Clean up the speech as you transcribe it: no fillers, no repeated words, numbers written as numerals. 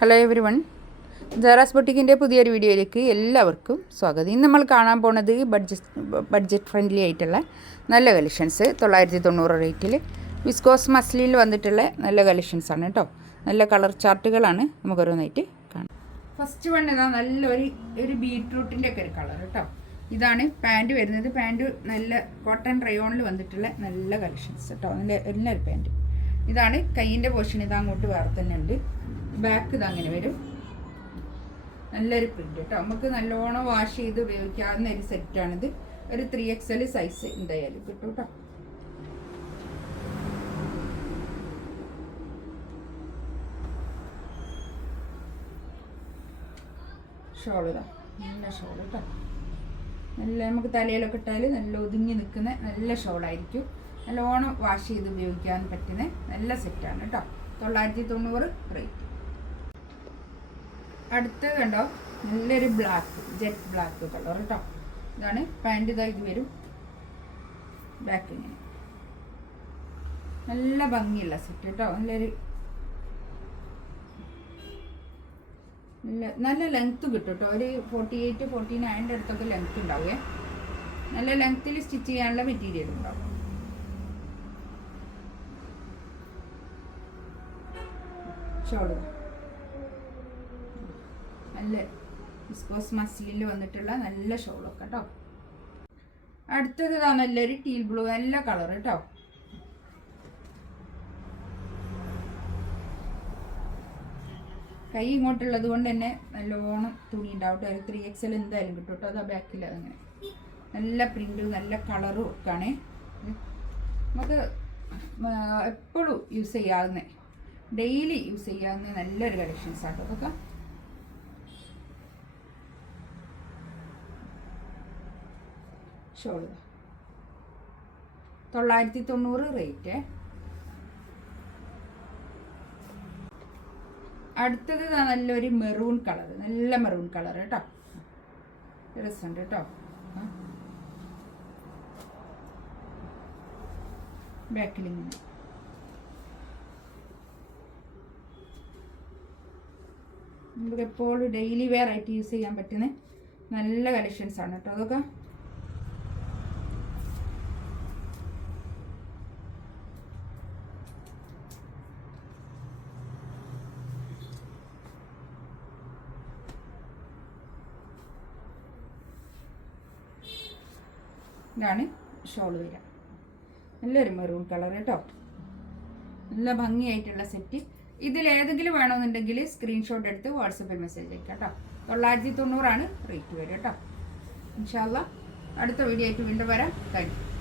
Hello every one, ജാറാസ് ബൊട്ടിക്കിൻ്റെ പുതിയൊരു വീഡിയോയിലേക്ക് എല്ലാവർക്കും സ്വാഗതം. ഇന്ന് നമ്മൾ കാണാൻ പോണത് ബഡ്ജറ്റ് ഫ്രണ്ട്ലി ആയിട്ടുള്ള നല്ല കളക്ഷൻസ് 990 റേറ്റിൽ വിസ്കോസ് മസ്ലിയിൽ വന്നിട്ടുള്ള നല്ല കളക്ഷൻസാണ് കേട്ടോ. നല്ല കളർ ചാർട്ടുകളാണ് നമുക്കൊരോന്നായിട്ട് കാണാം. ഫസ്റ്റ് വൺ ഇതാ നല്ലൊരു ബീട്രൂട്ടിൻ്റെ ഒക്കെ ഒരു കളർ കേട്ടോ. ഇതാണ് പാൻറ്റ് വരുന്നത്. പാൻറ്റ് നല്ല കോട്ടൺ റയോണിൽ വന്നിട്ടുള്ള നല്ല കളക്ഷൻസ് കേട്ടോ. എല്ലാവരും പാൻറ്റ് ഇതാണ്. കൈയിൻ്റെ പോർഷൻ ഇത് അങ്ങോട്ട് വേറെ തന്നെ ഉണ്ട്. ബാക്ക് ഇത് അങ്ങനെ വരും. നല്ലൊരു പ്രിന്റ് കേട്ടോ. നമുക്ക് നല്ലോണം വാഷ് ചെയ്ത് ഉപയോഗിക്കാവുന്ന ഒരു സെറ്റാണിത്. ഒരു 3XL സൈസ് എന്തായാലും കിട്ടും കേട്ടോ. ഷോൾ ഇതാ നല്ല ഷോൾ കേട്ടോ. നല്ല നമുക്ക് തലയിലൊക്കെ ഇട്ടാൽ നല്ല ഒതുങ്ങി നിൽക്കുന്ന നല്ല ഷോളായിരിക്കും. നല്ലോണം വാഷ് ചെയ്ത് ഉപയോഗിക്കാൻ പറ്റുന്ന നല്ല സെറ്റാണ് കേട്ടോ. 990 റേറ്റ്. അടുത്തത് കണ്ടോ, നല്ലൊരു ബ്ലാക്ക്, ജെറ്റ് ബ്ലാക്ക് കളർ കേട്ടോ. ഇതാണ് പാൻറ്. ഇതാ ഇത് വരും. ബാക്ക് ഇങ്ങനെ നല്ല ഭംഗിയുള്ള സെറ്റ് കേട്ടോ. നല്ല ലെങ്ത്ത് കിട്ടും കേട്ടോ. ഒരു 48, 49 അടുത്തൊക്കെ ലെങ്ത്ത് ഉണ്ടാവുകയെ. നല്ല ലെങ്ത്തിൽ സ്റ്റിച്ച് ചെയ്യാനുള്ള മെറ്റീരിയൽ ഉണ്ടാവും. ഷോള് നല്ല വിസ്കോസ് മസ്ലിയിൽ വന്നിട്ടുള്ള നല്ല ഷോളൊക്കെ കേട്ടോ. അടുത്തത് ഇതാ നല്ലൊരു ടീൽ ബ്ലൂ, നല്ല കളർ കേട്ടോ. കൈ ഇങ്ങോട്ടുള്ളത് കൊണ്ട് തന്നെ നല്ലോണം തുണി ഉണ്ടാവട്ടെ. ഒരു 3XL എന്തായാലും കിട്ടും കേട്ടോ. അതാ ബാക്കിൽ അതങ്ങനെ നല്ല പ്രിന്റും നല്ല കളറും ഒക്കെയാണേ. നമുക്ക് എപ്പോഴും യൂസ് ചെയ്യാവുന്ന, ഡെയിലി യൂസ് ചെയ്യാവുന്ന നല്ലൊരു കളക്ഷൻസ് ആട്ടോ അതൊക്കെ. Shawl 990 rate. അടുത്തത് നല്ലൊരു മെറൂൺ കളർ, നല്ല മെറൂൺ കളർ കേട്ടോ. രസമുണ്ട് കേട്ടോ. ബാക്കിൽ ഇങ്ങനെ നമുക്ക് എപ്പോഴും ഡെയിലി വെയർ ആയിട്ട് യൂസ് ചെയ്യാൻ പറ്റുന്ന നല്ല കളക്ഷൻസ് ആണ് കേട്ടോ അതൊക്കെ. ഇതാണ് ഷോള് വരിക. നല്ലൊരു മെറൂൺ കളർ കേട്ടോ. നല്ല ഭംഗിയായിട്ടുള്ള സെറ്റ്. ഇതിലേതെങ്കിലും വേണമെന്നുണ്ടെങ്കിൽ സ്ക്രീൻഷോട്ട് എടുത്ത് വാട്സപ്പിൽ മെസ്സേജ് അയക്കാം കേട്ടോ. 990 റേറ്റ് വരിക കേട്ടോ. ഇൻഷാ അല്ലാഹ് അടുത്ത വീഡിയോ ആയിട്ട് വീണ്ടും വരാം. Thank you.